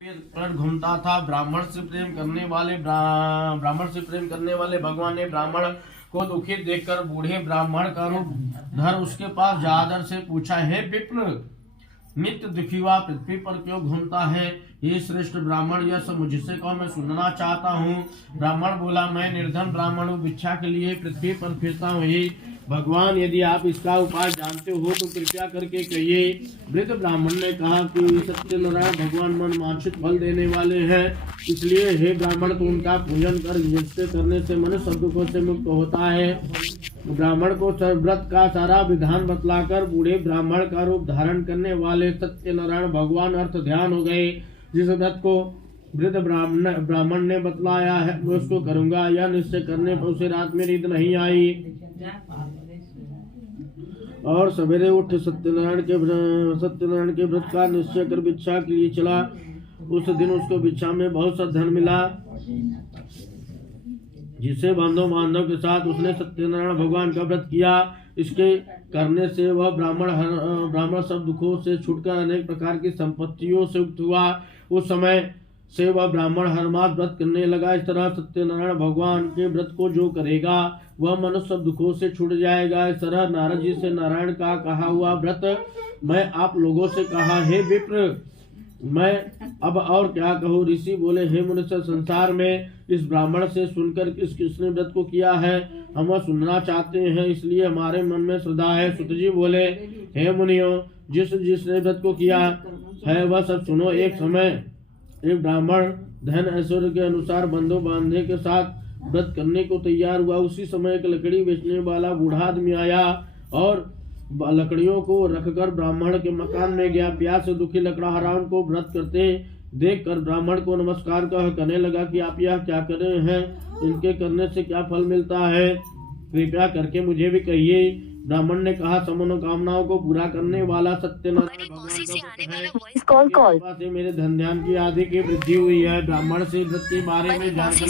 पर घूमता था। ब्राह्मण से प्रेम करने वाले भगवान ने ब्राह्मण को दुखी देखकर बूढ़े ब्राह्मण का रूप धर उसके पास जाकर से पूछा, हे विप्र, नित्य दुखी हुआ पृथ्वी पर क्यों घूमता है? ये श्रेष्ठ ब्राह्मण, यह सब मुझसे कहो, मैं सुनना चाहता हूँ। ब्राह्मण बोला, मैं निर्धन ब्राह्मण हूँ, भिक्षा के लिए पृथ्वी पर फिरता हूँ। हे भगवान, यदि आप इसका उपाय जानते हो तो कृपया करके कहिए। वृद्ध ब्राह्मण ने कहा कि सत्यनारायण भगवान मन वांछित फल देने वाले हैं, इसलिए हे ब्राह्मण, तो उनका पूजन कर जिससे करने से मनुष्य सब दुखों से मुक्त होता है। ब्राह्मण को व्रत का सारा विधान बतलाकर बूढ़े ब्राह्मण का रूप धारण करने वाले सत्यनारायण भगवान अर्थ ध्यान हो गए। जिस व्रत को वृद्ध ब्राह्मण ने बतलाया है मैं उसको करूंगा, यह निश्चय करने पर उसे रात में नींद नहीं आई और सवेरे उठ सत्यनारायण के व्रत का निश्चय कर भिक्षा के लिए चला। उस दिन उसको भिक्षा में बहुत सा धन मिला, जिसे बांधव के साथ उसने सत्यनारायण भगवान का व्रत किया। इसके करने से वह ब्राह्मण सब दुखों से छूटकर अनेक प्रकार की संपत्तियों से युक्त हुआ। उस समय से वह ब्राह्मण हर मास व्रत करने लगा। इस तरह सत्यनारायण भगवान के व्रत को जो करेगा वह मनुष्य सब दुखों से छूट जाएगा। इस तरह नारद जी से नारायण का कहा हुआ व्रत मैं आप लोगों से कहा। हे विप्र, मैं अब और क्या कहूँ? ऋषि बोले, हे मनुष्य, संसार में इस ब्राह्मण से सुनकर किसने व्रत को किया है हम वह सुनना चाहते हैं, इसलिए हमारे मन में श्रद्धा है। सुत जी बोले, हे मुनियों, जिसने व्रत को किया है वह सब सुनो। एक समय एक ब्राह्मण धन ऐश्वर्य के अनुसार बंधु बांधे के साथ व्रत करने को तैयार हुआ। उसी समय एक लकड़ी बेचने वाला बूढ़ा आदमी आया और लकड़ियों को रखकर ब्राह्मण के मकान में गया। प्यास से दुखी लकड़हारों को व्रत करते देखकर ब्राह्मण को नमस्कार कहने लगा कि आप यह क्या कर रहे हैं, इनके करने से क्या फल मिलता है, कृपया करके मुझे भी कहिए। ब्राह्मण ने कहा, मनोकामनाओं को पूरा करने वाला सत्यनारायण भगवान से मेरे धन ध्यान की आदि की वृद्धि हुई है। ब्राह्मण से व्रत के बारे में जानकर